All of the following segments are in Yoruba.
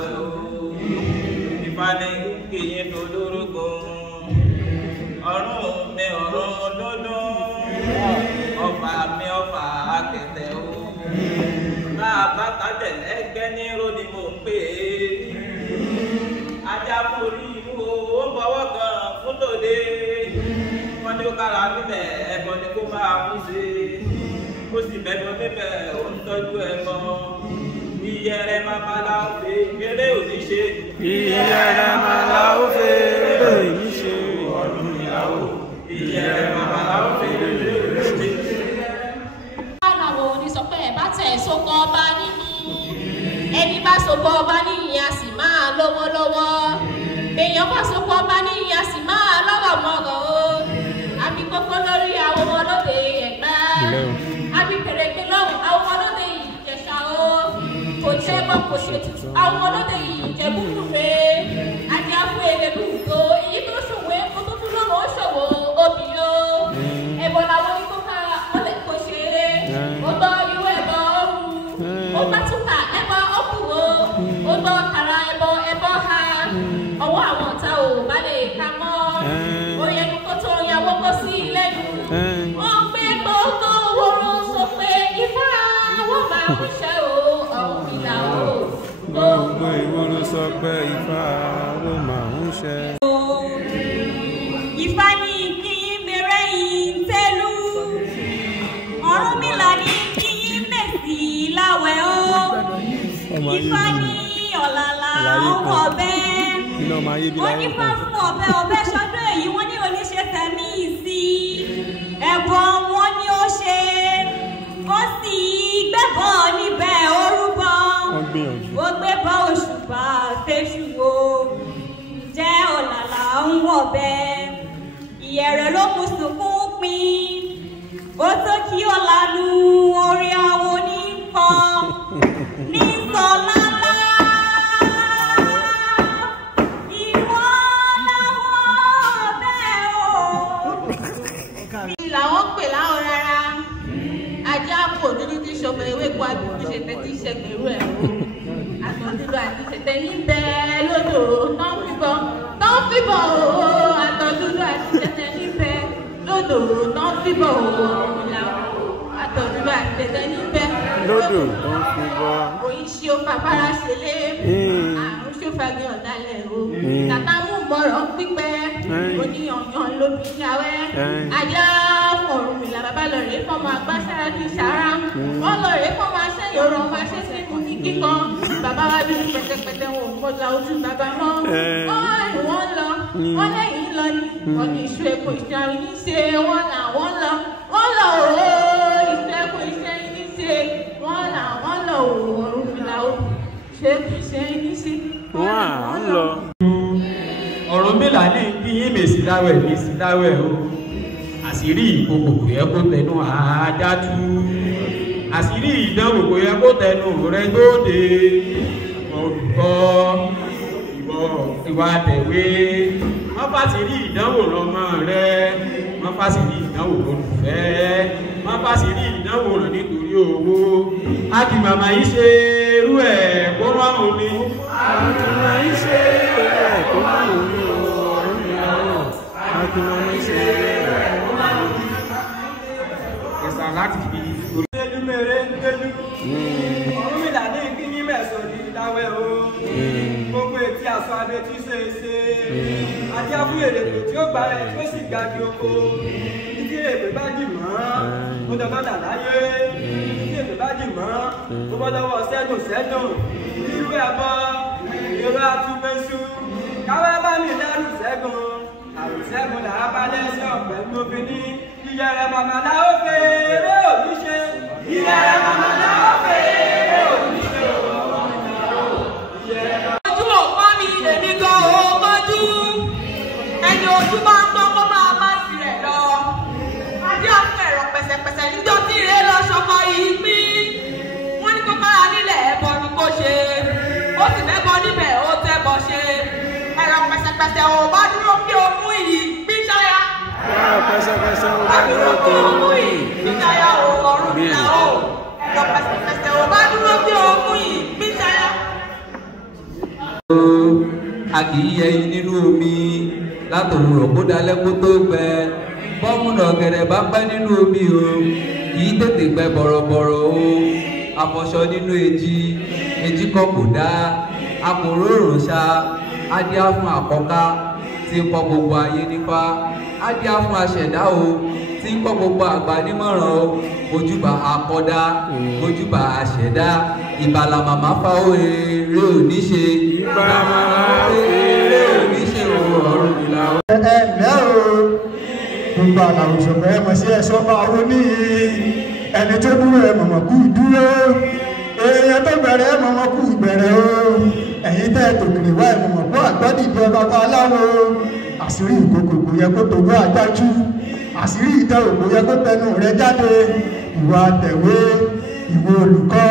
láwẹ̀ o. Ìfani kìyìn tó lórúkọ. Ọ̀run mi ọ̀run lọ́dún. Ọba mi ọba akẹtẹ o. Bàbá kájẹ̀ lẹ́gbẹ́ ní ròdì mò ń pè é. Ajá forí imú ó bọ̀wọ́ kan fún tòde. Wọ́n ní ó kára bíbẹ̀ ẹ̀bọ ni kó máa kú sí. Ó sì bẹ̀bọ̀ bíbẹ̀ ó ń tọ́jú ẹ̀bọ. Iyẹrẹ mamala ó fi eré òní ṣe. Iyẹrẹ mamala ó fi eré òní ṣe. Ọdún ìyàwó. Iyẹrẹ mamala ó fi eré òní ṣe. Àwọn onísọpẹ́ ẹ̀ bá tẹ̀ sókọ ọba nínú. Ẹni bá sókọ ọba níyìn a sì máa lówó lọ́wọ́. Èèyàn bá sókọ ọba níyìn a sì máa lọ́rọ̀ mọ́rọ̀ o. Àbí kókó lórí àwọn ọmọlódé Ẹ̀gbá. Àbí kèrèké lọ́rùn àwọn ọmọlódé Ìjẹ̀ṣà o. Kò jẹ́ bọ́ kò ṣe tutù àwọn ọmọlódé Ìjẹ̀bú rẹ̀. Adé á fún Ẹlẹ́bù tó èyí tó ṣòwò kó tó tún lọ́rùn ó ṣòwò obì o. Ẹ̀bọ̀ làwọn ní kó ká ọlẹ̀ kó ṣe eré. Ó gbọ́ irú ẹ̀bọ ọ̀hún. Ó bá túkà ẹ̀bọ ọ̀kùnrin. Ó gbọ́ kàrà ẹ̀bọ ha. Ọwọ́ àwọn ọ̀tá ò bá lè ka mọ́. Ó yẹ kó tó yàwó kó sí lẹ́nu. Wọ́n gbé gbogbo wòrò sọ pé ifá wọ́n máa ń ṣe o ọ̀hún ìlà o. Gbogbo ìwòrò sọ pé ifá wọ́n máa ń ṣe. Ifá ní kíyín mèrè yìí ń tẹ́lú. Ọ̀rúnmìlà ní kíyín mèsì láwẹ̀ o. Ifá ní ọ̀làlà ọkọ̀ bẹ́ẹ̀. Wọ́n ní fá fún ọ̀bẹ ṣọdún èyí wọ́n ní oníṣe tẹ̀mí sí. Ẹ̀bọ̀n wọn ni ó ṣe. Ó sì gbẹ́bọ̀ níbẹ̀ orúbọ. Ó gbébọ̀ òṣùpá fẹ́ṣù o. Jẹ́ ọ̀làlà ń wọ̀ bẹ́ẹ̀. Ìyẹ̀rẹ̀ ló mú sunkún pin. Ó tó kí ó lanu orí awo ní kan. Ní sọ̀lálá. Ìwọ làwọn bẹ́ẹ̀ o. Làwọn pè láwọn rárá. Ajá kò dúdú tí ṣọmọ ewé kó agbègbè ṣe tẹ́tí ṣẹgbẹ̀rú ẹ̀ o. Àtọ̀dúdú àti ṣẹ̀tẹ̀ ní bẹ́ẹ̀ lódò tán fíbọ̀ o. Àtọ̀dúdú àti ṣẹ̀tẹ̀ ní bẹ́ẹ̀ lódò tán fíbọ̀ o. Àtọ̀dúdú àti ṣẹ̀tẹ̀ ní bẹ́ẹ̀ lódò tán fíbọ̀. Oyin ṣe ó fàfárá ṣe lé. Àrùn ṣe ó fagi ọ̀dàlẹ̀ o. Tàtà mú mọ̀rọ̀ pípẹ́. Oníyànyàn ló bí yàwẹ́. Ajá Ọ̀rúnmìlà bàbá lọ́rẹ̀ fọ́mọ agbáṣára ní ìṣàrá. Wọ́n lọ́rẹ̀ fọ́mọ aṣẹ́yọ̀ rọ̀ wá ṣe sí mú ní kíkan. Bàbá wa bí pẹ̀tẹ̀pẹ̀tẹ̀ wọn ò kọjá ojú bàbá mọ́. Wọ́n lọ, wọ́n lẹ́yìn lọ ní. Wọ́n ní iṣu epo ìṣàrin ní ṣe wọ́n là wọ́n lọ. Wọ́n lọ òó iṣu epo ìṣàrin ní ṣe wọ́n là wọ́n lọ òó Ọ̀rúnmìlà ó ṣe epo ìṣàrin ní ṣe wọ́n lọ. Ọ̀rúnmìlà ní kíyìn mèsì láwẹ̀ o. Àṣírí ìkòkò kò yẹ kó tẹnu àádájú. Àṣírí ìdánwò kò yẹ kó tẹnu rẹ gbóde. Olùkọ́ ìwà tẹ̀wé. Wọ́n fàṣírí ìdánwò lọ́mọ rẹ. Wọ́n fàṣírí ìdánwò lólùfẹ́. Wọ́n fàṣírí ìdánwò rẹ nítorí owó. A kì màmá yìí ṣe irú ẹ̀ kó rọrùn ni. A kì màmá yìí ṣe irú ẹ̀ kó rọrùn ni. A kì màmá yìí ṣe irú ẹ̀ láti fi orílẹ̀-èdè mẹ́rẹ́ ń gbẹ́jú. Ọ̀rúnmìlà ní kíyìn mẹ́sàn ní ìdáwẹ́ o. Gbogbo etí aṣọ adé tí ṣe é ṣe. Ajá fún èrè tí ó gbà rẹ̀ tí ó sì ga di oko. Títí èpè bá jì mọ́, ó dọ́gbọ́dà láyé. Títí èpè bá jì mọ́, ó bọ́ lọ́wọ́ sẹ́dùn. Irú ẹ̀bọ, èrò àtúnfẹ́sù. Káwé bá mi lẹ́rù sẹ́gun. Àrùn sẹ́gun làá bá lẹ́sẹ̀ ọ̀pẹ̀ lóbi ní. Iyẹrẹ mamala ó fèrè oníṣe. Iyẹrẹ mamala ó fèrè oníṣe. Ojú ò pọ́ mi, èmi gan ò mọ́jú. Ẹni ojú máa ń gbọ́ kó máa bá tirẹ̀ lọ. Adé ọ̀fẹ́ ẹ̀rọ pẹ̀sẹ̀pẹ̀sẹ̀ níjọ́ tí ìrè lọ ṣọkọ yìí pín. Wọ́n ní kó kára nílẹ̀ ẹ̀bọ ni kó ṣe. Ó sì mẹ́bọ níbẹ̀ ó tẹ́bọ ṣe. Ẹ̀rọ pẹ̀sẹ̀pẹ̀sẹ̀ ò bá dúró kí o mú ìyí pín ṣáyà. Pẹ̀sẹ̀pẹ̀sẹ̀ ò bá dúró kí o mú ìyí pín ṣáyà o Ọ̀rúnmìlà o. Ẹ̀rọ pẹ̀sẹ̀pẹ̀sẹ̀ ò bá dúró kí o mú ìyí pín ṣáyà. a kì í yẹ nínú omi látòwúrọ̀ kó dalẹ́ kó tó gbẹ bọ́mùnà ọ̀gẹ̀dẹ̀ bá pẹ́ nínú omi o kì í tètè gbẹ bọ̀rọ̀bọ̀rọ̀ o àfọ̀ṣọ nínú èjì kan kò dá akòrò òròṣà adíá fún àkọ́ká tí ń kọ́ gbogbo ayé nípa adíá fún aṣẹ̀dá o tí ń kọ́ gbogbo àgbà nímọ̀ràn o ojúbà akọ́dá ojúbà aṣẹ̀dá ìbàlà màmá fa eré oníṣe ìbàlà màmá eré oníṣe ọ̀rùn ìlà. ẹ̀ẹ́dẹ́ o gbogbo àlàrò ṣọ̀gbẹ́ ẹ̀mọ̀ sí ẹ̀ṣọ́ máa wó ní ẹni tó dúró ẹ̀mọ̀mọ̀ kú dúró èèyàn tó bẹ̀rẹ̀ ẹ̀mọ̀mọ̀ kú bẹ̀rẹ̀ o ẹ̀yin tẹ́ tòkìrì wá ẹ̀mọ̀mọ̀ kó àgbọ́dìbẹ́ bàbá aláwo àṣírí ìkòkò kò yẹ kó tògbó àjájú àṣírí ìdẹ́wò kò yẹ kó tẹnu rẹ jáde ìwà àtẹ̀wé ìwà olùkọ́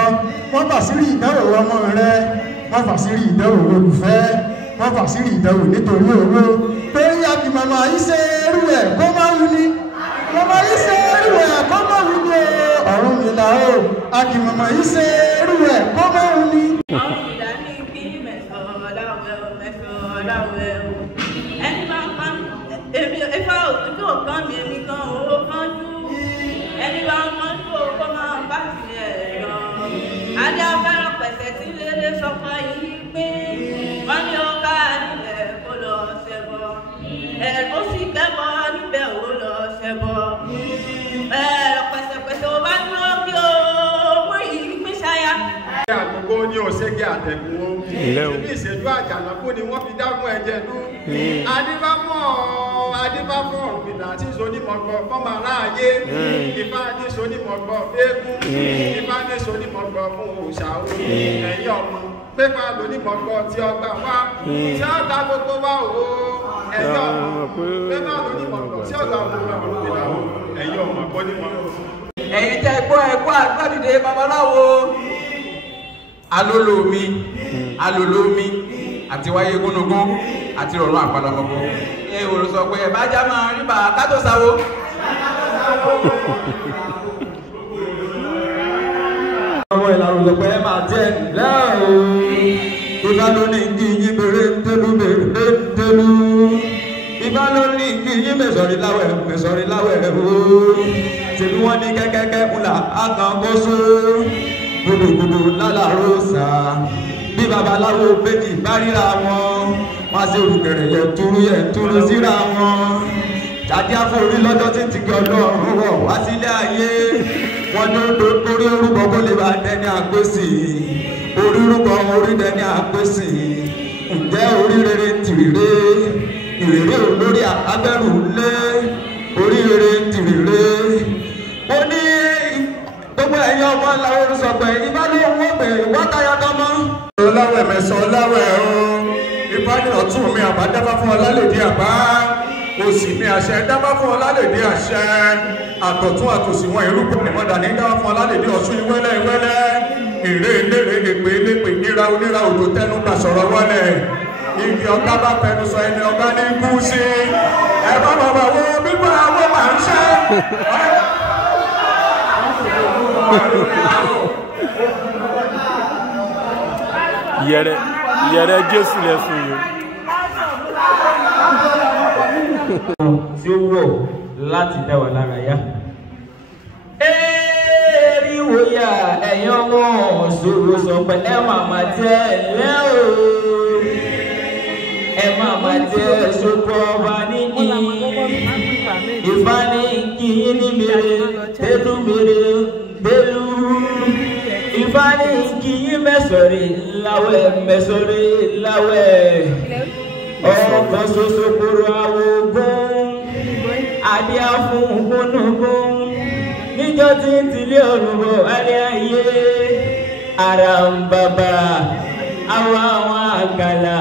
wọ́n fàṣírí ìdẹ́wò ọmọ rẹ wọ́n fàṣírí ìdẹ́wò olùfẹ́ wọ́n fàṣírí ìdẹ́wò nítorí owó torí àbí màmá yìí ṣe irú ẹ̀ kó má wù ní màmá yìí ṣe irú ẹ̀ kó má wù ní ọ̀run mi là ó àbí màmá yìí ṣe irú ẹ̀ kó má wù ní. ẹni máa ń pa èmi ifá òtútù kan mi èmi kan owó kan jú ẹni bá ń mọ́ tó kó máa bá tilẹ̀ yọ. adé afẹ́ràn pẹ̀sẹ̀ tí lélẹ̀ sọ́kọ́ yìí pé wọ́n ní ọ̀gá nílẹ̀ kó lọ ṣẹbọ ó sì gbẹ́bọ níbẹ̀ ó lọ ṣẹbọ pẹ̀sẹ̀pẹ̀sẹ̀ ó bá dúró kí o mú ìpín ṣáyà. àgbogbo ní òṣèké àtẹ̀kùn o ibi ìṣèjú àjànàkú ni wọ́n fi dágún ẹ̀jẹ̀ dún adífáfọ́ ọ̀rùnmìlà àti ìṣonímọ̀gbọ̀ fọ́mà láàyè ìfá ní ìṣonímọ̀gbọ̀ fẹ́ẹ́kún ìfá ní ìṣonímọ̀gbọ̀ fún òòṣà ẹ̀yìn ọmọ pépà lónímọ̀gbọ̀ tí ọgbà wá tí ọgbà gbogbo wá o ẹ̀yìn ọmọ pépà lónímọ̀gbọ̀ tí ọgbà gbogbo ọ̀rùnmìlà ẹ̀yìn ọmọ gbọ́nímọ̀. ẹ̀yin tẹ́ gbọ́ ẹ̀kọ́ àgbàdìde babaláwo alolomi àti wáyé gúnugún àti rọrùn àpàlàmọ́kọ́ ẹ wò ló sọ pé ẹ bá já máa rí bá kátó sáwó. ọmọ ìlànà sọ pé ẹ máa jẹ lẹ́ẹ̀ọ́ ìbá ló ní kí yín bèrè ń tẹ́lú ìbá ló ní kí yín mẹ́sọ̀rí láwẹ̀ ooo tèmi wọ́n ní kẹ́kẹ́kẹ́ ńlá àkànkóso gbogbogbò lálàró sá bí babaláwo méjì bá ríra wọn wá sí olùkẹ̀rẹ̀ yẹ túrú síra wọn jáde àforí lọ́jọ́ tí ti gbé ọlọ́run wọ̀ wá sílé ayé wọn ní orí orúkọ kó lè bá dẹni àgbèsì orí orúkọ orí dẹni àgbèsì ǹjẹ́ orí rere tìrìrè ìrèrè olórí abẹ́rù lé orí rere tìrìrè ó ní gbogbo ẹ̀yin ọmọ làwọn sọ pé ìbálòun wọ́n pè wákàyà tọmọ. ọláwẹ̀ mẹ́sàn-án ọláwẹ̀ o ìbádìí ọ̀tún mi àbá dábàá fún ọlálèdè àbá òsì mi àṣẹ dábàá fún ọlálèdè àṣẹ àtọ̀tún àtòsí wọn ìrúkọ ìmọ̀dà ní dábàá fún ọlálèdè ọ̀ṣun ìwẹ́lẹ́ ìrè eléré èpè elépè níra onírà òdò tẹnu gbà sọ̀rọ̀ wọlé ibi ọ̀gá bá fẹnu sọ ẹni ọ̀gá ní kú sí ẹ bá bàbá wo gbígbà àwọn máa ń ṣe. yẹrẹ Jésù lẹ fún yín. tí ó wọ̀ láti dá wa lára yá. Eriwo ya ẹ̀yin ọmọ ṣòro sọ pé ẹ màmá tẹ́ lẹ́ o. Ẹ màmá tẹ́ sọ́kọ́ ọba níyì. Ìfá ní kìí ní mèrè, tẹ́lú mèrè, tẹ́lú. Ìfá ní kìí mẹ́sọ̀rì láwẹ̀. Ọkọ̀ ṣoṣo kúrò àwọn ogun. Adíá fún gúnugún. Níjọ́ tí ń tilé ọ̀run bọ̀ alẹ́ ayé. Àràǹbàbà àwọn àgàlà.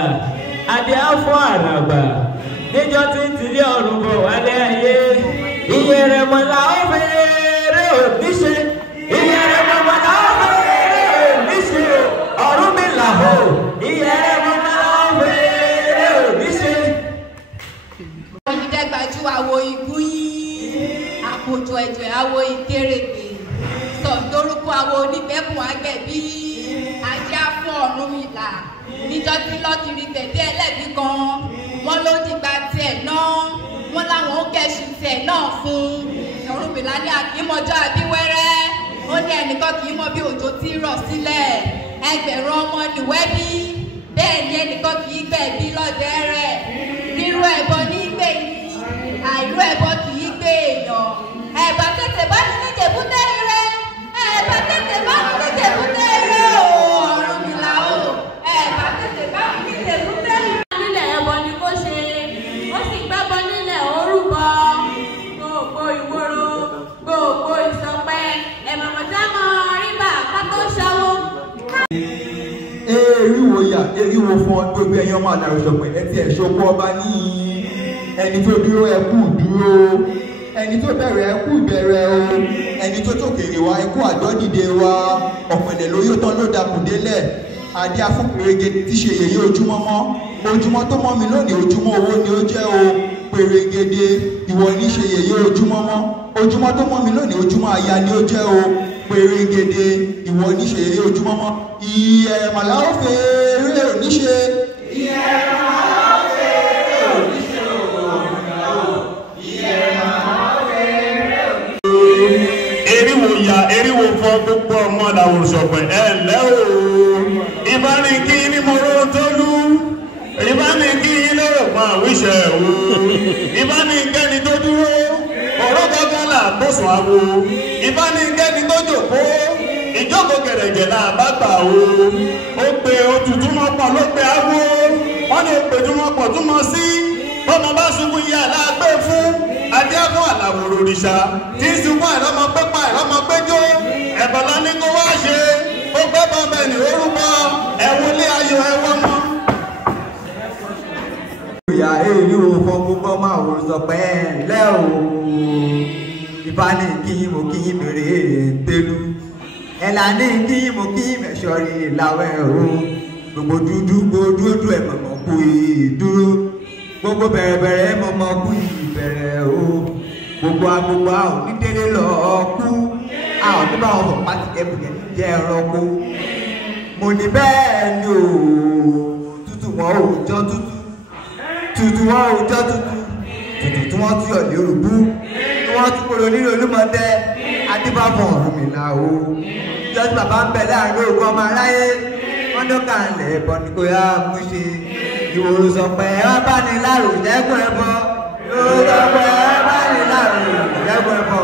Adíá fún àràbà. Níjọ́ tí ń tilé ọ̀run bọ̀ alẹ́ ayé. Ìyẹ̀rẹ̀mọ̀ làwọn fèrè òníṣe. Ìyẹ̀rẹ̀mọ̀ làwọn fèrè òníṣe. Ọ̀run mi làhó. Ìyẹ̀rẹ̀mọ̀ làwọn fèrè òníṣe. Olùdẹ́gbàjú àwo igún yìí, àpòjọ ẹ̀jẹ̀ àwo ìkérègbè, sọ̀dọ́rúkọ àwo onígbẹ́kùn àgbẹ̀bí, ajá fún Ọ̀rúnmìlà, níjọ́ tí lọ́kiri tẹ̀dí ẹlẹ́bí kan wọ́n ló dìgbà tiẹ̀ náà wọ́n láwọn ó kẹ́sì tiẹ̀ náà fún Ọ̀rúnmìlà ní àkímọ́jọ́ àbíwẹ́rẹ́ ó ní ẹnìkan kì í mọ bí òjò ti rọ̀ sílẹ̀ ẹgbẹ̀rún ọmọ nìwẹ́bí bẹ́ẹ̀ ni ẹnìkan kì í gbẹ̀bí lọ́dẹ rẹ̀ rírú ẹbọ ní gbè ní àìrú ẹbọ kì í gbé èèyàn ẹ̀bà tètè bá ní níjẹ̀bútẹ́ rẹ̀ ẹ̀bà tètè bá ní níjẹ̀bútẹ́ rẹ̀ o Ọ̀rúnmìlà o ẹ̀bà tètè bá ní níjẹ̀bútẹ́ rẹ̀. nílẹ̀ ẹbọ ni kò ṣe ó sì gbẹ́bọ nílẹ̀ orúbọ gbogbo ìwòrò gbogbo ìsọpẹ́ ẹ̀mọ̀mọ̀dámọ̀ rìbà kátó ṣàwó. eriwo ya eriwo fún ọ tó bí ẹyin ọmọ àdàrúṣọpẹ ẹ ti ẹ ṣokú ọba ní ẹni tó dúró ẹ kú dúró ẹni tó bẹ̀rẹ̀ ẹ kú ìbẹ̀rẹ̀ o ẹni tó tókèrè wa ẹ kú àjọdìde wa ọ̀pẹ̀lẹ̀ lóyún tán ló dàkú délẹ̀ adé afúnpẹ̀rẹ̀gẹ̀ tí ṣe yèyé ojúmọ́ mọ́ ojúmọ́ tó mọ́ mi lónìí ojúmọ́ owó ni ó jẹ́ o pèrègèdè ìwọ ní ṣe yèyé ojúmọ́ mọ́ ojúmọ́ tó mọ́ mi lónìí ojúmọ́ aya ni ó jẹ́ o pèrègèdè ìwọ ní ṣe yèyé ojúmọ́ mọ́ ìyẹ̀ màláwó fèrè oníṣe. ìyẹ̀ màláwó fèrè oníṣe eriwo ya eriwo fọ gbogbo ọmọ làwòrán ẹ ǹlẹ́ o ìbánikí ni mo rò tó lù ìbánikí lérò fún àwíṣẹ o ìbánikẹ́ni tó dúró ọ̀rọ̀ gángan là tó sùn àwo ìbánikẹ́ni tó jòkó ìjókòó gẹ̀rẹ̀jẹ̀ là bá gbà o ó pe òtútù mọ́ pọ̀ ló pe àwo wọ́n ní òpè tó mọ́ pọ̀ tó mọ́ sí bọ́mọ bá ṣubú yá lágbé fún adéákùn àlàwòrò òrìṣà tí ń sunkún àìlọ́mọ pépà àìlọ́mọ péjó ẹ̀bọ̀lá ní kó wá ṣe ó gbé bọ́ọ̀bẹ ní orúkọ ẹ̀wọlé ayọ̀ ẹ̀wọ́ mọ́. ìyá eriwo fún gbogbo ọmọ àwòrán sọpẹ ẹ ǹlẹ́ o ìbáni kíyìn mo kíyìn bèrè ntẹlu ẹ̀là ní kíyìn mo kíyìn mẹ́sọ̀rì làwẹ̀ o gbogbo dúdú ẹ̀ mọ̀mọ́ kú ìdúró gbogbo bẹ̀rẹ̀bẹ̀rẹ̀ mọ̀mọ́ kú ìbẹ̀rẹ̀ o gbogbo agbogbo a ò ní délé lọ kú a ò ní bá wọn fọ pátì ẹ̀bùjẹ̀ jẹ́ ẹranko mo ní bẹ́ẹ̀ ni o tútù wọn ò jọ tútù wọn ò jọ tútù tí wọ́n tún yọ̀ ní òrùbú tí wọ́n tún kúrò nínú Olúmọdé adébábọ̀ Ọ̀rúnmìlà o jọ́sí bàbá ń bẹ láàrin ògùn ọmọ aráyé wọ́n ló kà ń lẹ̀ bọ́ ní kò yá mú ṣe ìwòrò sọpẹ́ ẹ bá ní láàrò ìjẹ́gùn ẹbọ ìwòrò sọpẹ́ ẹ bá ní láàrò ìjẹ́gùn ẹbọ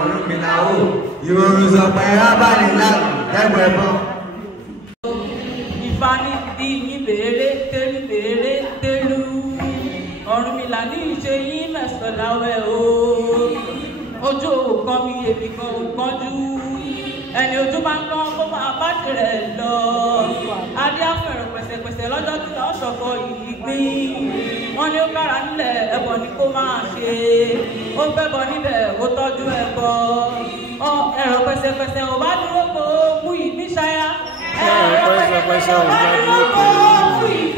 Ọ̀rúnmìlà o ìwòrò sọpẹ́ ẹ bá ní láàrò ìjẹ́gùn ẹbọ. ìfani di yín béèrè tẹ́lú Ọ̀rúnmìlà ní ìṣe yín mẹ́sàn-án láwẹ̀ o ojú òkan mi èmi kan ò kánjú ẹni ojú bá ń kán kó máa bá tirẹ̀ lọ adé afẹ́rẹ́ pẹ̀sẹ̀pẹ̀sẹ̀ lọ́jọ́ tí lọ́ọ́ sọ̀kọ yìí gbìn wọ́n ní ó kára nílẹ̀ ẹbọ ni kó máa ṣe ó gbẹ́bọ níbẹ̀ ó tọ́jú ẹbọ ẹ̀rọ pẹ̀sẹ̀pẹ̀sẹ̀ ò bá dúró kó mú ìbí ṣáyà ẹ̀rọ pẹ̀sẹ̀pẹ̀sẹ̀ ò bá dúró kó mú ìbí.